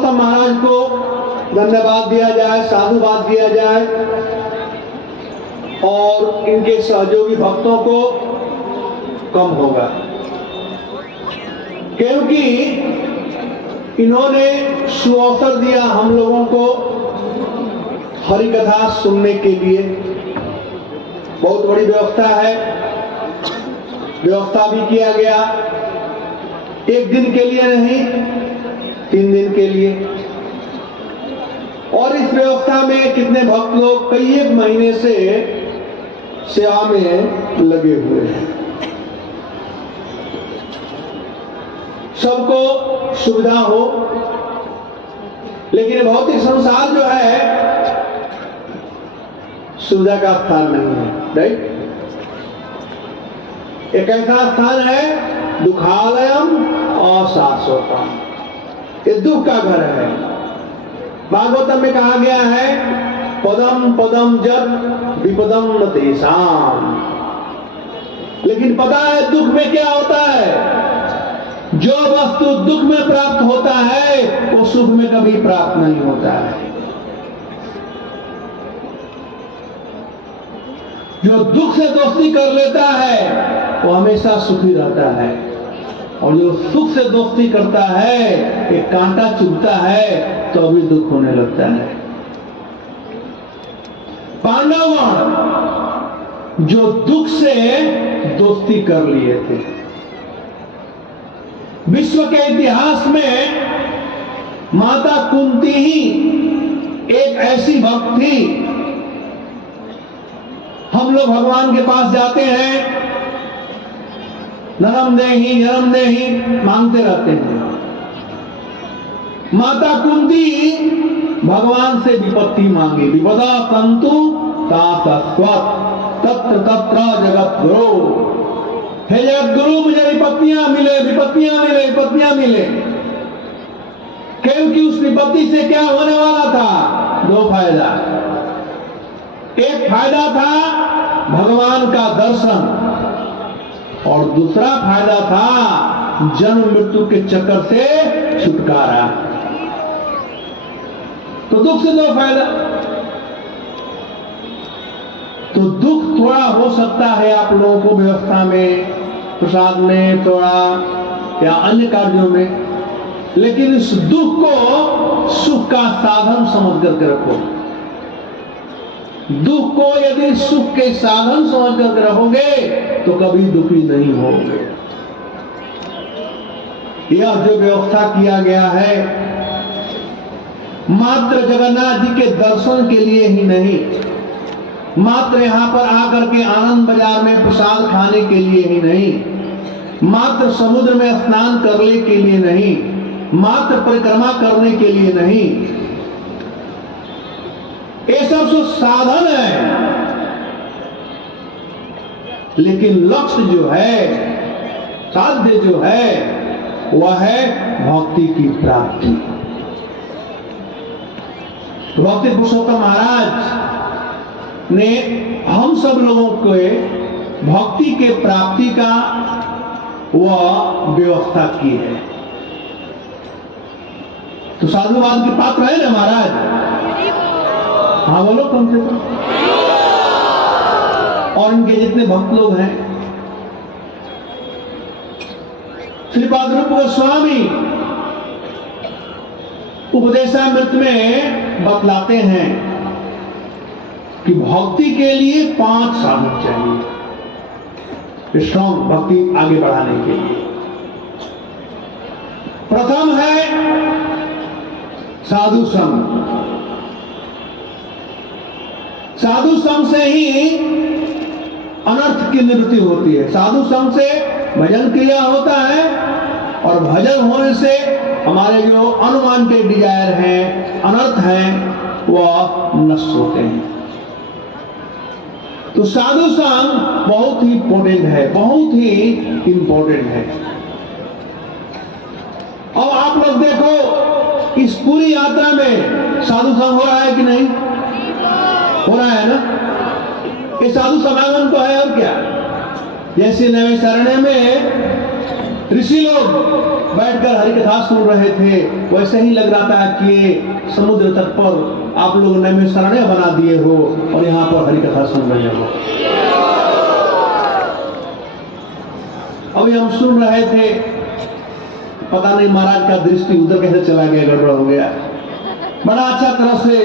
पुरुषोत्तम महाराज को धन्यवाद दिया जाए, साधुवाद दिया जाए और इनके सहयोगी भक्तों को कम होगा, क्योंकि इन्होंने सुअवसर दिया हम लोगों को हरि कथा सुनने के लिए। बहुत बड़ी व्यवस्था है, व्यवस्था भी किया गया, एक दिन के लिए नहीं 3 दिन के लिए। और इस व्यवस्था में कितने भक्त लोग कई एक महीने से सेवा में लगे हुए हैं। सबको सुविधा हो, लेकिन भौतिक संसार जो है सुविधा का स्थान नहीं है, राइट। एक ऐसा स्थान है दुखालयम अशाश्वतम, ये दुख का घर है। भागवतम में कहा गया है पदम पदम जब विपदम न तेषाम। लेकिन पता है दुख में क्या होता है? जो वस्तु दुख में प्राप्त होता है वो सुख में कभी प्राप्त नहीं होता है। जो दुख से दोस्ती कर लेता है वो हमेशा सुखी रहता है, और जो सुख से दोस्ती करता है एक कांटा चुभता है तो अभी दुख होने लगता है। पांडवगण जो दुख से दोस्ती कर लिए थे, विश्व के इतिहास में माता कुंती ही एक ऐसी भक्त थी। हम लोग भगवान के पास जाते हैं, नरम देही मांगते रहते हैं। माता कुंती भगवान से विपत्ति मांगी, विपदा संतु तासस्वत तत्र तत्र जगत गुरु। हे जगत गुरु मुझे विपत्तियां मिले, विपत्तियां मिले, विपत्तियां मिले। क्योंकि उस विपत्ति से क्या होने वाला था? 2 फायदा। एक फायदा था भगवान का दर्शन, और दूसरा फायदा था जन्म मृत्यु के चक्कर से छुटकारा। तो दुख से 2 फायदा। तो दुख थोड़ा हो सकता है आप लोगों को व्यवस्था में, प्रसाद में थोड़ा या अन्य कार्यों में, लेकिन इस दुख को सुख का साधन समझ करके रखो। दुख को यदि सुख के साधन समझ करके रखोगे तो कभी दुखी नहीं होगे। यह जो व्यवस्था किया गया है मात्र जगन्नाथ जी के दर्शन के लिए ही नहीं, मात्र यहां पर आकर के आनंद बाजार में प्रसाद खाने के लिए ही नहीं, मात्र समुद्र में स्नान करने के लिए नहीं, मात्र परिक्रमा करने के लिए नहीं, ये सब साधन है। लेकिन लक्ष्य जो है, साध्य जो है, वह है भक्ति की प्राप्ति। भक्ति पुरुषोत्तम महाराज ने हम सब लोगों को भक्ति के प्राप्ति का वह व्यवस्था की है। तो साधुवाद के पात्र है ना महाराज? हाँ बोलो कम से कम। और इनके जितने भक्त लोग हैं, श्रीपाद रूप गोस्वामी उपदेशामृत में बतलाते हैं कि भक्ति के लिए 5 साधन चाहिए, स्ट्रॉन्ग भक्ति आगे बढ़ाने के लिए। प्रथम है साधु संग। साधु संग से ही अनर्थ की निवृत्ति होती है। साधु संग से भजन क्रिया होता है, और भजन होने से हमारे जो अनवांटेड डिजायर हैं, अनर्थ हैं, वह नष्ट होते हैं। तो साधु संग बहुत ही इंपॉर्टेंट है, बहुत ही इंपॉर्टेंट है। अब आप लोग देखो इस पूरी यात्रा में साधु संग हो रहा है कि नहीं हो रहा है ना? ये साधु समागम तो है और क्या। जैसे नैमिषारण्य में ऋषि लोग बैठकर हरि कथा सुन रहे थे, वैसे ही लग रहा था कि ये समुद्र तट पर आप लोग नैमिषारण्य बना दिए हो और यहाँ पर हरि कथा सुन रहे हो। अभी हम सुन रहे थे, पता नहीं महाराज का दृष्टि उधर कैसे चला गया, गड़बड़ हो गया। बड़ा अच्छा तरह से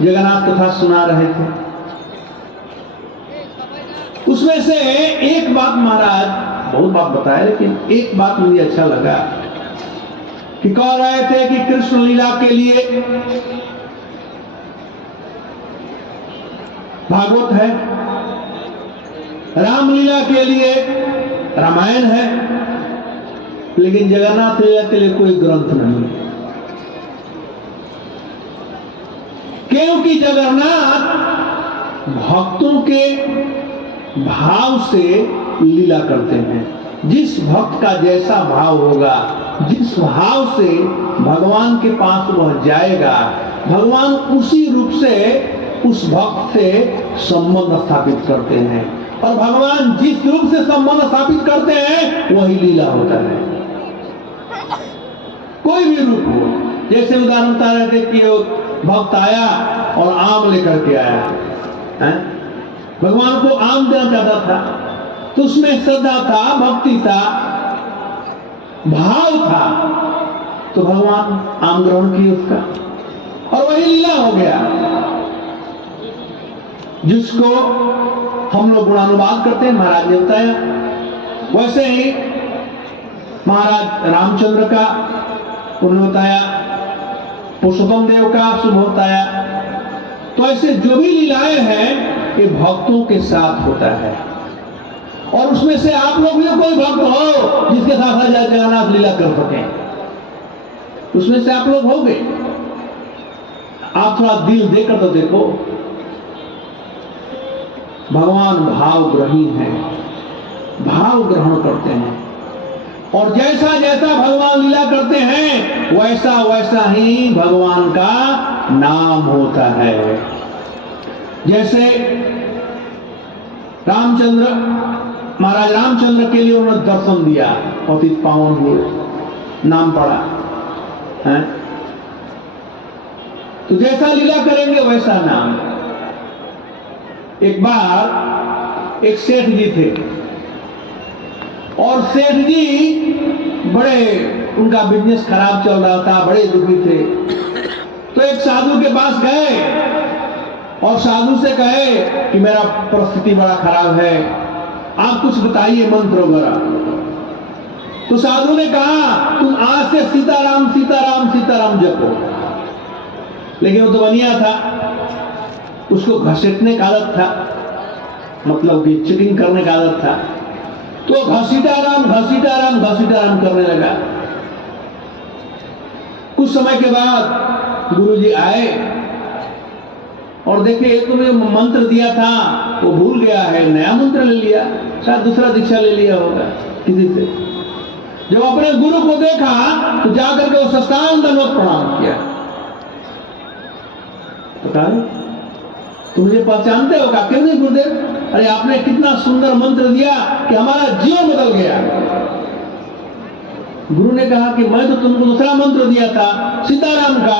जगन्नाथ कथा सुना रहे थे। उसमें से एक बात महाराज, बहुत बात बताया लेकिन एक बात मुझे अच्छा लगा कि कह रहे थे कि कृष्ण लीला के लिए भागवत है, रामलीला के लिए रामायण है, लेकिन जगन्नाथ लीला के लिए कोई ग्रंथ नहीं, क्योंकि जगन्नाथ भक्तों के भाव से लीला करते हैं। जिस भक्त का जैसा भाव होगा, जिस भाव से भगवान के पास वह जाएगा, भगवान उसी रूप से उस भक्त से संबंध स्थापित करते हैं, और भगवान जिस रूप से संबंध स्थापित करते हैं वही लीला होता है। कोई भी रूप हो, जैसे उदाहरण बता रहे थे कि भक्त आया और आम लेकर के आया है? भगवान को आम देना चाहता था, तो उसमें श्रद्धा था, भक्ति था, भाव था, तो भगवान आम ग्रहण किए उसका, और वही लीला हो गया। जिसको हम लोग गुणानुवाद करते हैं, महाराज ने बताया, वैसे ही महाराज रामचंद्र का उन्होंने बताया, पुरुषोत्तम देव का शुभ बताया। तो ऐसे जो भी लीलाएं हैं ये भक्तों के साथ होता है, और उसमें से आप लोग भी कोई भक्त हो जिसके साथ जगन्नाथ लीला कर सके, उसमें से आप लोग होंगे। आप थोड़ा दिल देकर तो देखो, भगवान भाव ग्रही हैं, भाव ग्रहण करते हैं, और जैसा जैसा भगवान लीला करते हैं वैसा वैसा ही भगवान का नाम होता है। जैसे रामचंद्र, महाराज रामचंद्र के लिए उन्होंने दर्शन दिया, पतित पावन हुए, नाम पड़ा है, तो जैसा लीला करेंगे वैसा नाम। एक बार एक सेठ जी थे, और सेठ जी बड़े, उनका बिजनेस खराब चल रहा था, बड़े दुखी थे। तो एक साधु के पास गए और साधु से कहे कि मेरा परिस्थिति बड़ा खराब है, आप कुछ बताइए मंत्र वगैरह। तो साधु ने कहा तुम आज से सीताराम सीताराम सीताराम जपो। लेकिन वो तो बनिया था, उसको घसीटने का आदत था, मतलब कि चीटिंग करने का आदत था, तो घसीटाराम घसीटाराम घसीटाराम करने लगा। कुछ समय के बाद गुरुजी आए और देखे एक तो मंत्र दिया था वो भूल गया है, नया मंत्र ले लिया, शायद दूसरा दीक्षा ले लिया होगा किसी से। जब अपने गुरु को देखा तो जाकर के वो साष्टांग दंडवत प्रणाम किया। पता नहीं तुम मुझे पहचानते हो क्या? क्यों नहीं गुरुदेव? अरे आपने कितना सुंदर मंत्र दिया कि हमारा जीवन बदल गया। गुरु ने कहा कि मैं तो तुमको दूसरा मंत्र दिया था सीताराम का।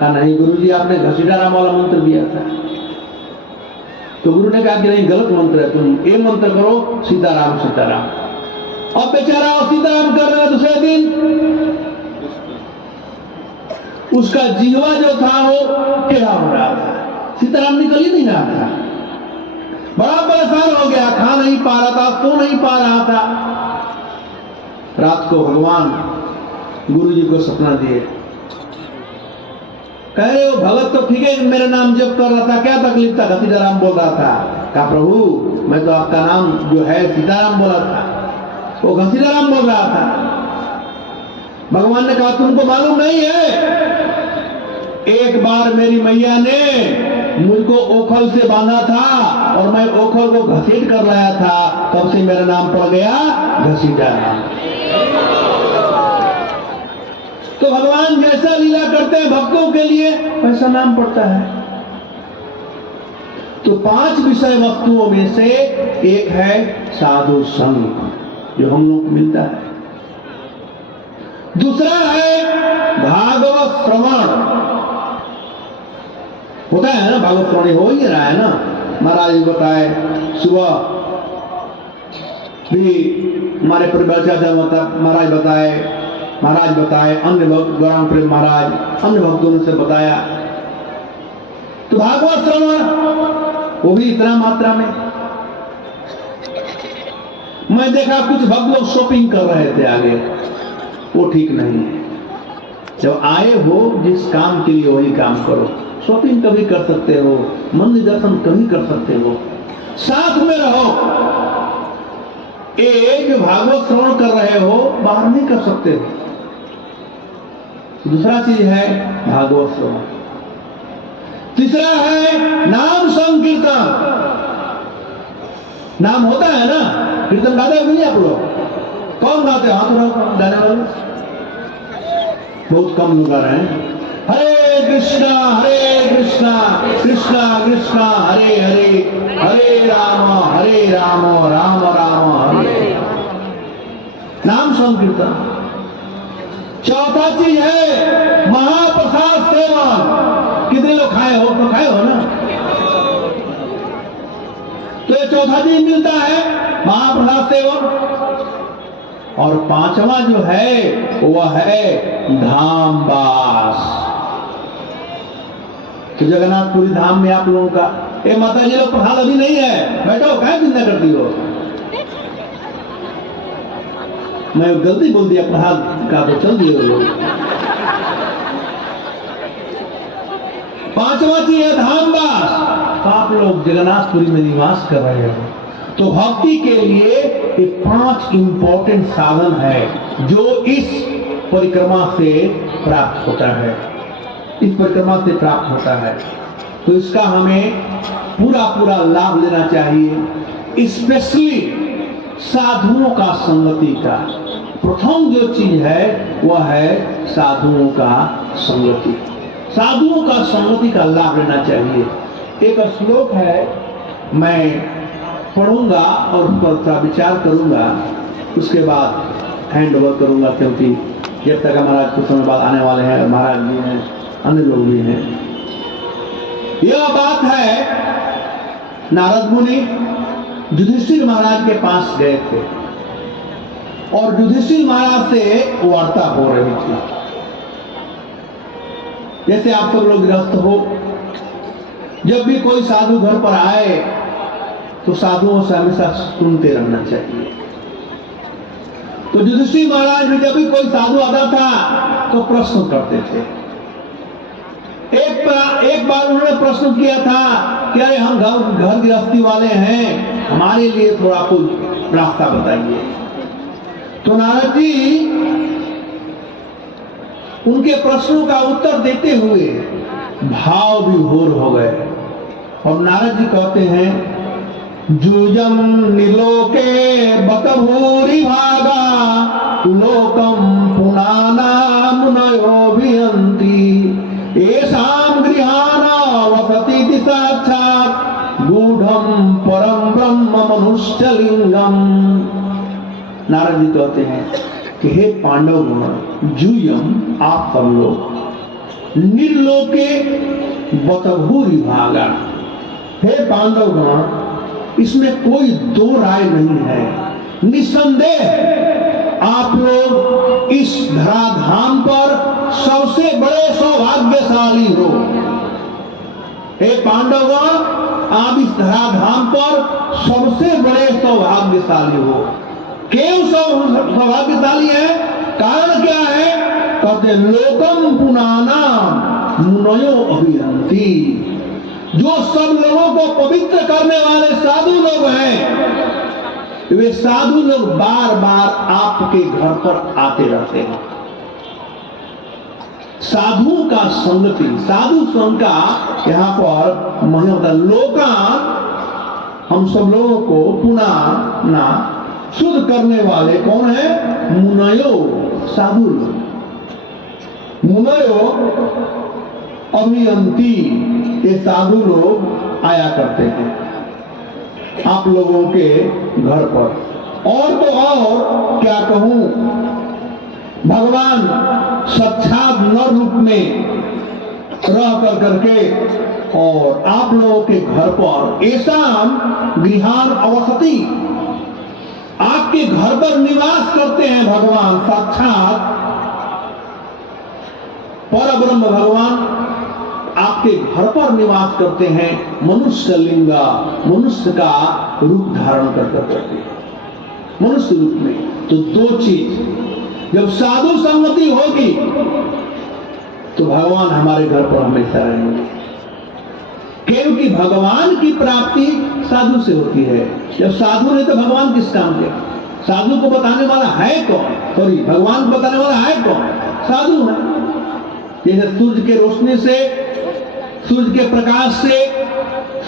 कहा नहीं गुरुजी, आपने घसीटाराम वाला मंत्र दिया था। तो गुरु ने कहा कि नहीं, गलत मंत्र है, तुम ये मंत्र करो सीताराम सीताराम। अब बेचारा सीताराम कर रहा, दूसरे दिन उसका जीवा जो था वो टेढ़ा हो रहा था, सीताराम निकल ही नहीं रहा था, बड़ा परेशान हो गया, खा नहीं पा रहा था, सो नहीं पा रहा था। रात को भगवान गुरुजी को सपना दिए, कह रहे हो भगत तो ठीक है मेरा नाम जप कर रहा था, क्या तकलीफ था? सीताराम बोल रहा था। कहा प्रभु मैं तो आपका नाम जो है सीताराम बोला था, वो घसीटाराम बोल रहा था। भगवान ने कहा तुमको मालूम नहीं है, एक बार मेरी मैया ने मुझको ओखल से बांधा था और मैं ओखल को घसीट कर लाया था, तब से मेरा नाम पड़ गया घसीटाराम। तो भगवान जैसा लीला करते हैं भक्तों के लिए वैसा नाम पड़ता है। तो 5 विषय वस्तुओं में से एक है साधु संग। जो हम लोग को मिलता है। दूसरा है भागवत श्रवण। होता है ना, भागवत श्रवण हो ही रहा है ना। महाराज जी बताए, सुबह भी हमारे परिवार महाराज बताए, अन्य भक्त गौरांग प्रेम महाराज, अन्य भक्तों ने से बताया। तो भागवत श्रवण वो भी इतना मात्रा में। मैं देखा कुछ भक्त लोग शॉपिंग कर रहे थे आगे, वो ठीक नहीं है। जब आए हो जिस काम के लिए वही काम करो। शॉपिंग कभी कर सकते हो, मंदिर दर्शन कभी कर सकते हो, साथ में रहो। जो भागवत श्रवण कर रहे हो बाहर नहीं कर सकते हो। दूसरा चीज है भागवत श्रवण। तीसरा है नाम संकीर्तन। नाम होता है ना, कीर्तन गाते हो नहीं आप लोग? कौन गाते हो? हाथ उठाओ गाने वाले। बहुत कम लोग गा रहे हैं। हरे कृष्णा कृष्णा कृष्णा हरे हरे, हरे राम राम राम हरे। नाम संकीर्तन। चौथा चीज है महाप्रसाद सेवन। कितने लोग खाए हो? तो खाए हो ना। तो ये चौथा चीज मिलता है महाप्रसाद सेवन। और पांचवा जो है वह है धाम वास। तो जगन्नाथपुरी धाम में आप लोगों का, ए माता जी लोग प्रसाद अभी नहीं है, बैठो, क्या चिंता करती हो? मैं गलती बोल दिया, प्रसाद का तो चल दिए लोग। पांचवा चीज है धाम वास। आप लोग जगन्नाथपुरी में निवास कर रहे हो, तो भक्ति के लिए ये 5 इंपॉर्टेंट साधन है जो इस परिक्रमा से प्राप्त होता है। इस परिक्रमा से प्राप्त होता है, तो इसका हमें पूरा लाभ लेना चाहिए। स्पेशली साधुओं का संगति का प्रथम जो चीज है वह है साधुओं का संगति। साधुओं का संगति का लाभ लेना चाहिए। एक श्लोक है, मैं पढ़ूंगा और उस पर विचार करूंगा, उसके बाद हैंड ओवर करूंगा, क्योंकि जब तक महाराज कुछ समय बाद आने वाले हैं, महाराज भी हैं, अन्य लोग भी हैं। यह बात है, नारद मुनि युधिष्ठिर महाराज के पास गए थे और युधिष्ठिर महाराज से वार्ता हो रही थी। जैसे आप सब लोग गृहस्थ हो, जब भी कोई साधु घर पर आए तो साधुओं से हमेशा सुनते रहना चाहिए। तो युधिष्ठिर महाराज भी जब भी कोई साधु आता था तो प्रश्न करते थे। एक बार उन्होंने प्रश्न किया था कि अरे हम घर गृहस्थी वाले हैं, हमारे लिए थोड़ा कुछ रास्ता बताइए। तो नारद जी उनके प्रश्नों का उत्तर देते हुए भाव विभोर हो गए और नारद जी कहते हैं, जुजम निलोके बत भूरि भागा लोकम पुनाना मुनयोभियन्ति येषां गृहाणा वसति साक्षात् गूढ़ं परम ब्रह्म मनुष्यलिंगम। नारद जी कहते हैं कि हे पांडवगण, जुयम आप सब लोग, निर्लोके बत भूरि भागा, हे पांडवगण इसमें कोई दो राय नहीं है, निस्संदेह आप लोग इस धराधाम पर सबसे बड़े सौभाग्यशाली हो। हे पांडवगण आप इस धराधाम पर सबसे बड़े सौभाग्यशाली हो। क्यों सौभाग्यशाली है? कारण क्या है? कहते लोकम पुनाना मुनयो अभियंती, जो सब लोगों को पवित्र करने वाले साधु लोग हैं, वे साधु लोग बार बार आपके घर पर आते रहते हैं। साधु का संगति, साधु संग का यहाँ पर महिमा। लोका हम सब लोगों को पुनः ना शुद्ध करने वाले कौन है? मुनयो, साधु लोग। मुनयो अभियंती, ये साधु लोग आया करते हैं आप लोगों के घर पर। और तो और क्या कहूं, भगवान साक्षात नर रूप में रह कर करके और आप लोगों के घर पर ऐसा गृहान अवसति, आपके घर पर निवास करते हैं भगवान साक्षात परब्रह्म भगवान आपके घर पर निवास करते हैं, मनुष्य लिंगा, मनुष्य का रूप धारण कर करते हैं मनुष्य रूप में। तो दो चीज, जब साधु संगति होगी तो भगवान हमारे घर पर हमेशा रहेंगे, क्योंकि भगवान की प्राप्ति साधु से होती है। जब साधु नहीं तो भगवान किस काम के? साधु को बताने वाला है कौन? सॉरी, भगवान को बताने वाला है कौन? साधु है। जैसे सूर्य के रोशनी से, सूर्य के प्रकाश से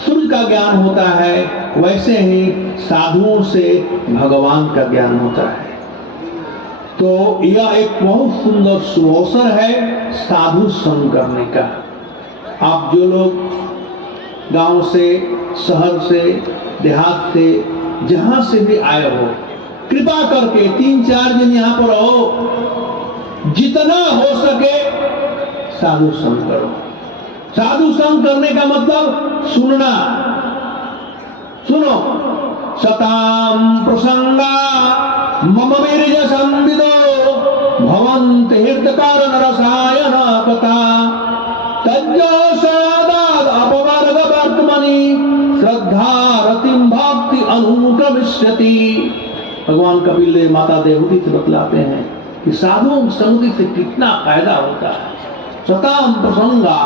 सूर्य का ज्ञान होता है, वैसे ही साधुओं से भगवान का ज्ञान होता है। तो यह एक बहुत सुंदर सुअवसर है साधु संग करने का। आप जो लोग गांव से, शहर से, देहात से, जहां से भी आए हो, कृपा करके 3-4 दिन यहां पर रहो, जितना हो सके साधु संग करो। साधु संग करने का मतलब सुनना, सुनो। सताम प्रसंगा मम वीर्य संविदो भवन्ति हृतकार रसायन कथा तज्जो सदाद अपवर्ग वर्तमनि श्रद्धा रतिम भक्ति अनुक्रमिष्यति। भगवान कपिल देव माता देवहूति से बतलाते हैं कि साधुओं संगति से कितना फायदा होता है। सताम प्रसंगा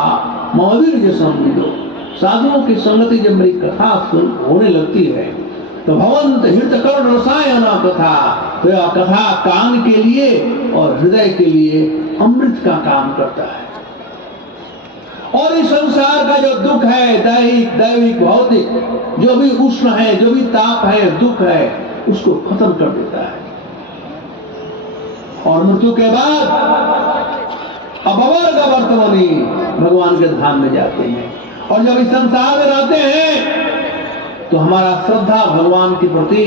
मम वीर्य संविदो, साधुओं की संगति जब मेरी कथा होने लगती है तो भवंत हृदय कर्ण रसायन कथा, तो यह कथा कान के लिए और हृदय के लिए अमृत का काम करता है। और इस संसार का जो दुख है, दैहिक, दैविक, भौतिक, जो भी उष्ण है, जो भी ताप है, दुख है, उसको खत्म कर देता है। और मृत्यु के बाद अपवर्ग वर्तमनि भगवान के धाम में जाते हैं। और जब इस संसार में रहते हैं तो हमारा श्रद्धा भगवान के प्रति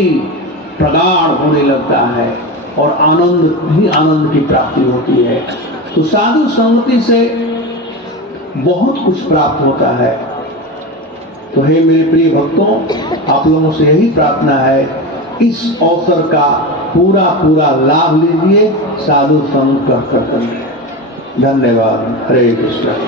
प्रगाढ़ होने लगता है और आनंद ही आनंद की प्राप्ति होती है। तो साधु संगति से बहुत कुछ प्राप्त होता है। तो हे मेरे प्रिय भक्तों, आप लोगों से यही प्रार्थना है, इस अवसर का पूरा पूरा लाभ लीजिए, साधु संग कर। धन्यवाद। हरे कृष्ण।